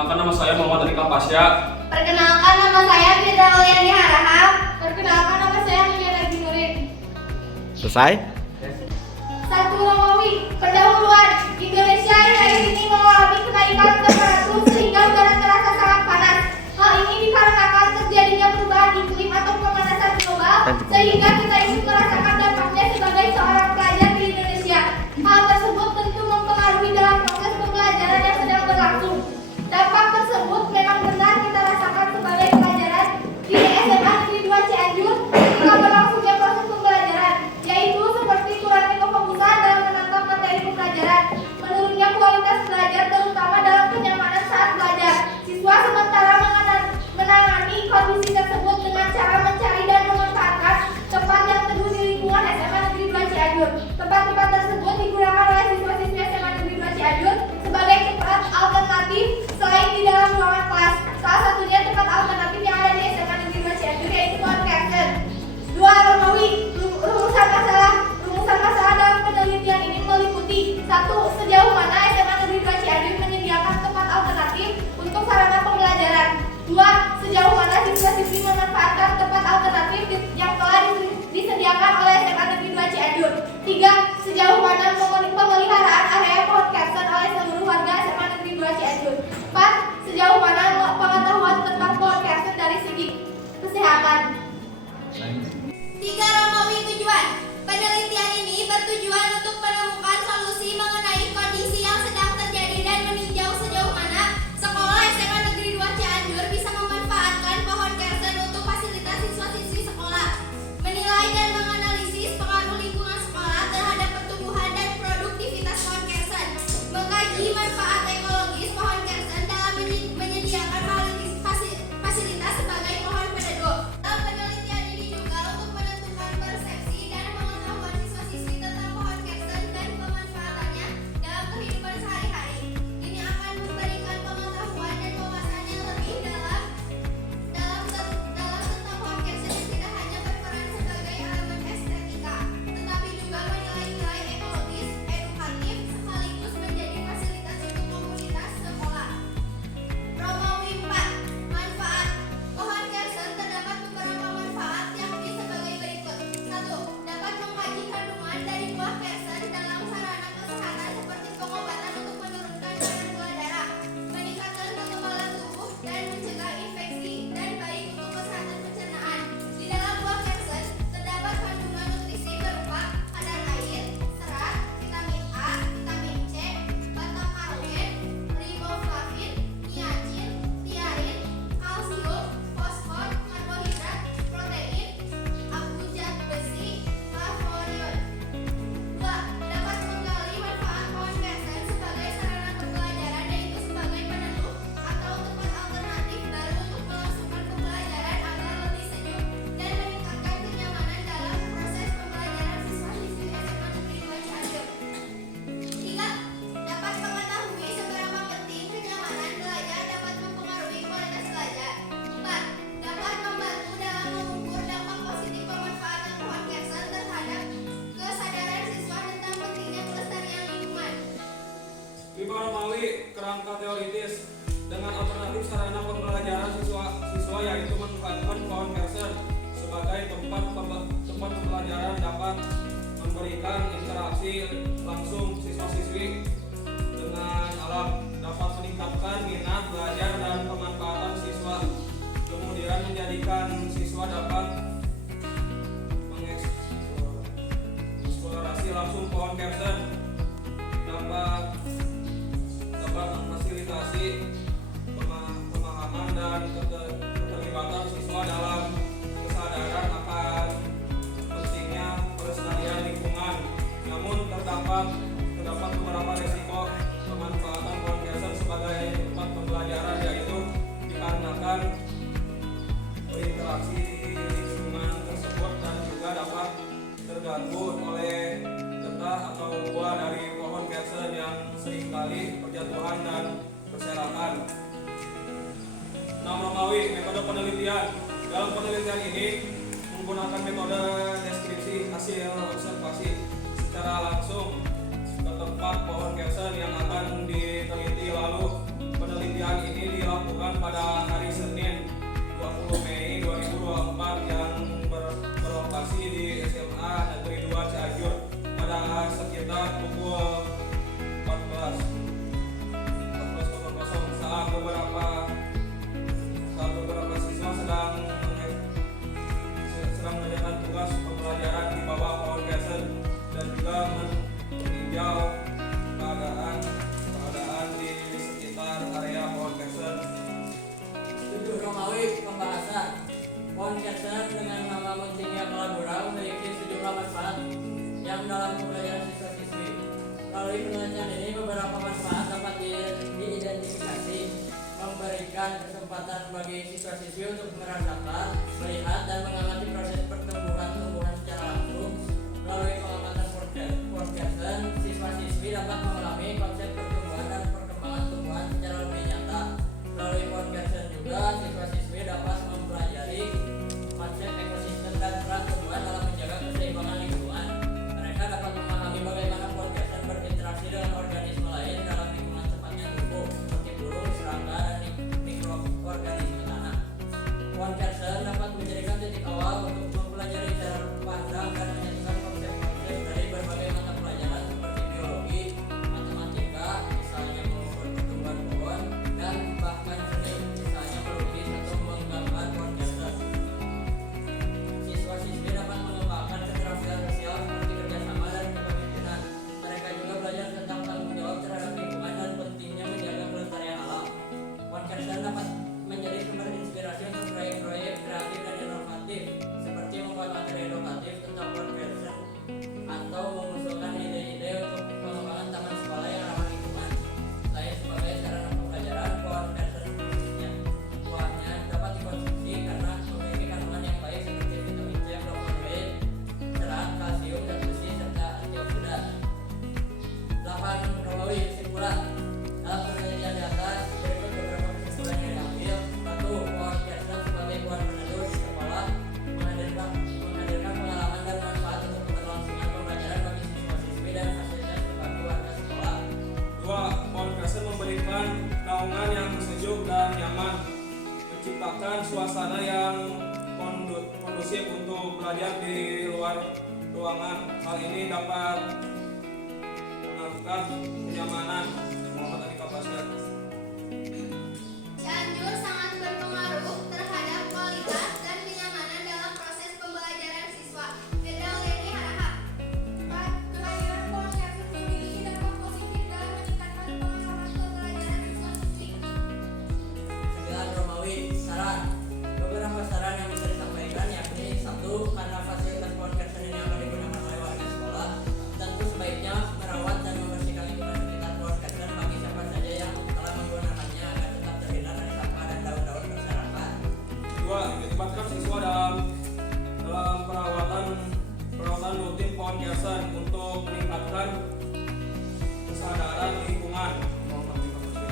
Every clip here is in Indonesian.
Perkenalkan, nama saya Muhammad Rika Pasya. Perkenalkan, nama saya Fitra Mulyani Harahap. Perkenalkan, nama saya Mulia Ragi Nurin. Selesai? Satu Romawi, pendahuluan. Indonesia hari ini mengalami kenaikan temperatur sehingga udara terasa sangat panas. Hal ini dikarenakan terjadinya perubahan iklim atau pemanasan global, sehingga kita ikut merasakan dampaknya sebagai seorang pelajar di Indonesia. Hal tersebut tentu mempengaruhi dalam proses pembelajaran yang sedang berlangsung. Dampak tersebut memang benar kita rasakan sebagai pelajaran di SMA Negeri 2 Cianjur ketika berlangsungnya proses pembelajaran, yaitu seperti kurangnya kefokusan dalam menangkap materi pembelajaran, menurunnya kualitas belajar terutama dalam kenyamanan saat belajar. Siswa sementara menangani kondisi tersebut dengan cara mencari dan memanfaatkan tempat yang teduh di lingkungan SMA Negeri 2 Cianjur. Tempat-tempat tersebut digunakan oleh siswa-siswi SMA Negeri 2 Cianjur sebagai tempat alternatif selain di dalam ruangan kelas. Salah satunya tempat alternatif yang ada di SMA Negeri 2 Cianjur yaitu pohon kersen. 2. Romawi, rumusan masalah dalam penelitian ini meliputi 1. Sejauh mana SMA Negeri 2 Cianjur menyediakan tempat alternatif untuk sarana pembelajaran. 2. Sejauh mana siswa-siswi memanfaatkan tempat alternatif yang telah disediakan oleh SMA Negeri 2 Cianjur. 3. Sejauh mana pemeliharaan area pohon kersen oleh seluruh warga SMA Negeri 2 Cianjur. 4. Sejauh mana pengetahuan tentang pohon kersen dari segi kesehatan. 3. Romawi tujuan. Penelitian ini bertujuan untuk menemukan solusi mengenai kondisi yang sedang terjadi dan meninjau sejauh mana sekolah SMA Negeri 2 Cianjur bisa memanfaatkan pohon kersen untuk fasilitas siswa-siswi sekolah, menilai dan menganalisis pengaruh lingkungan sekolah terhadap pertumbuhan dan produktivitas pohon kersen, mengkaji manfaat ekologis pohon kersen dalam menyediakan fasilitas sebagai pohon peneduh. Dalam penelitian ini juga untuk menentukan persepsi dan pengetahuan siswa-siswi tentang pohon kersen dan pemanfaatannya dalam kehidupan sehari-hari. Ini akan memberikan pengetahuan dan wawasan yang lebih dalam tentang pohon kersen yang tidak hanya berperan sebagai elemen estetika, tetapi juga menilai-nilai ekologis, edukatif, sekaligus menjadi fasilitas untuk komunitas sekolah. Romawi 4. Manfaat. Pohon kersen terdapat beberapa manfaat yakni sebagai berikut. 1. Dapat mengkaji kandungan dari buah kersen dalam sarana kesehatan seperti pengobatan untuk menurunkan kadar gula darah, meningkatkan kekebalan tubuh, dan mencegah infeksi, dan baik untuk kesehatan pencernaan. Di dalam buah kersen terdapat kandungan nutrisi berupa kadar air, serat, vitamin A, vitamin C, beta-karoten, riboflavin, niacin, tiarin, kalsium, fosfor, karbohidrat, protein, abujat besi, flavonoid. 2. Dapat menggali manfaat pohon kersen sebagai sarana pembelajaran, yaitu sebagai peneduh atau tempat alternatif baru untuk melangsungkan pembelajaran agar lebih sejuk dan meningkatkan kenyamanan dalam proses pembelajaran siswa-siswi SMA Negeri 2 Cianjur. 3. Dapat mengetahui seberapa penting kenyamanan belajar dapat mempengaruhi kualitas belajar. 4. Dapat membantu dalam mengukur dampak positif pemanfaatan pohon kersen terhadap kesadaran siswa tentang pentingnya kelestarian lingkungan. 5. Romawi, kerangka teoritis. Dengan alternatif sarana pembelajaran siswa yaitu memanfaatkan pohon kersen sebagai tempat pembelajaran dapat memberikan interaksi langsung siswa-siswi dengan alam, dapat meningkatkan minat belajar dan pemanfaatan siswa, kemudian menjadikan siswa dapat mengeksplorasi langsung pohon kersen, dapat memfasilitasi pemahaman dan keterlibatan siswa dalam kesadaran akan pentingnya pelestarian lingkungan. Namun terdapat beberapa resiko pemanfaatan pohon kersen sebagai tempat pembelajaran, yaitu dikarenakan berinteraksi di lingkungan tersebut dan juga dapat terganggu oleh getah atau buah dari pohon kersen yang seringkali berjatuhan dan berserakan. 6. Romawi, metode penelitian. Dalam penelitian ini menggunakan metode deskripsi hasil observasi secara langsung ke tempat pohon kersen yang akan diteliti, lalu penelitian ini pada hari Senin 20 Mei 2024 yang berlokasi di SMA Negeri 2 Cianjur pada sekitar pukul 14.00 saat beberapa siswa sedang mengerjakan tugas pembelajaran di bawah pohon kersen dan juga meninjau keadaan di sekitar area pohon kersen. 7. Romawi pembahasan. Pohon kersen dengan nama Montinia Kalabura memiliki sejumlah manfaat yang dalam pembelajaran siswa-siswi. Melalui penelitian ini beberapa manfaat dapat diidentifikasi, memberikan kesempatan bagi siswa-siswi untuk merasakan, melihat, dan mengamati proses pertumbuhan secara langsung. Melalui pengamatan pohon kersen, siswa-siswi dapat mengalami konsep pertumbuhan dan perkembangan tumbuhan secara lebih nyata. Melalui pohon kersen juga, siswa-siswi dapat mempelajari konsep ekosistem dan peran tumbuhan dalam menjaga keseimbangan lingkungan. Mereka dapat memahami bagaimana pohon kersen berinteraksi dengan organisme lain dalam lingkungan tempatnya tumbuh, seperti burung, serangga, dan mikroorganisme tanah. Pohon kersen dapat menjadikan titik awal untuk mempelajari cara pandang dan menyatukan konsep-konsep dari berbagai mata pelajaran seperti biologi, matematika, misalnya mengukur pertumbuhan pohon, dan bahkan seni, misalnya melukis atau menggambar pohon kersen. Siswa-siswi dapat mengembangkan keterampilan sosial seperti kerjasama dan kepemimpinan. Mereka juga belajar tentang tanggung jawab terhadap lingkungan dan pentingnya menjaga kelestarian alam. Pohon kersen dapat menjadi sumber inspirasi untuk proyek-proyek kreatif dan inovatif, seperti membuat materi edukatif tentang pohon kersen atau mengusulkan ide-ide untuk pengembangan taman sekolah yang ramah lingkungan. Selain sebagai sarana pembelajaran, pohon kersen khususnya buahnya dapat dikonsumsi karena memiliki kandungan yang baik seperti vitamin C, flavonoid, serat, kalsium, dan besi, serta antioksidan. 8. Romawi kesimpulan. Dalam penelitian di atas, berikut beberapa kesimpulan yang diambil. 1. Pohon kersen sebagai pohon peneduh di sekolah menghadirkan pengalaman dan manfaat untuk keberlangsungan pembelajaran bagi siswa-siswi dan fasilitas bagi warga sekolah. 2. Pohon kersen memberikan naungan yang sejuk dan nyaman, menciptakan suasana yang kondusif untuk belajar di luar ruangan. Hal ini dapat meningkatkan kenyamanan. Muhammad Andika Basir. Cianjur sangat berpengaruh terhadap kualitas dan kenyamanan dalam proses pembelajaran siswa. Jenderal Denny Harahap. 4. Kehadiran pohon kersen memiliki dampak positif dalam meningkatkan pengalaman pembelajaran siswa-siswi. 9. Romawi saran. Beberapa saran yang bisa disampaikan yakni 1. Karena fasilitas pohon kersen ini akan digunakan oleh warga sekolah, tentu sebaiknya merawat dan membersihkan lingkungan sekitar pohon kersen bagi siapa saja yang telah menggunakannya agar tetap terhindar dari sampah dan daun-daun berserakan. 2. Melibatkan siswa dalam perawatan rutin pohon kersen untuk meningkatkan kesadaran lingkungan. Muhammad Andika Basir.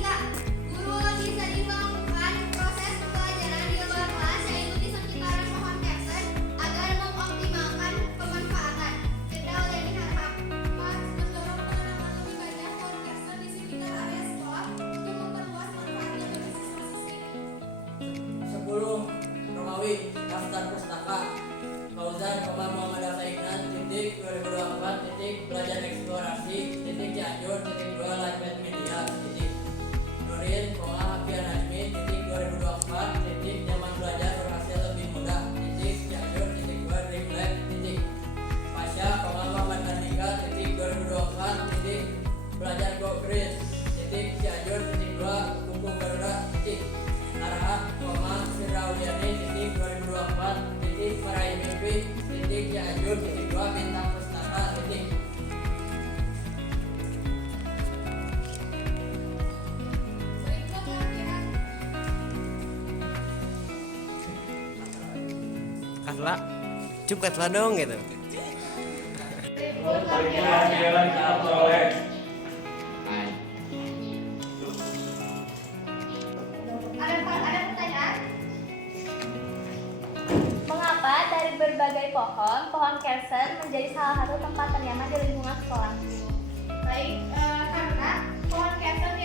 3. Guru lebih sering melakukan proses pembelajaran di luar kelas, yaitu di sekitaran pohon kersen, agar mengoptimalkan pemanfaatan. Jenderal Denny Harahap. 4. Mendorong penanaman lebih banyak pohon kersen di sekitar area sekolah untuk memperluas manfaatnya bagi siswa-siswi. 10. Romawi daftar pustaka. Fauzan, Muhammad Al-Saignan, 2024, belajar eksplorasi, Cianjur, 2 Live Media, Nurin, Hafian Najmi, 2024, nyaman belajar berhasil lebih mudah, Cianjur, 2 Dream Lab, Pasha, Muhammad Andika, 2024, belajar Go Green, Cianjur, 2 buku Garuda, Arahat, Firauliani, 2024, meraih mimpi, Cianjur, 2 bintang pustaka, Berikut latihan. Katla, cukup Katla dong gitu. Berikut Berikut latihan. latihan kita peroleh. Ada pertanyaan? Mengapa dari berbagai pohon kersen menjadi salah satu tempat ternyaman di lingkungan sekolah? Baik, karena pohon kersen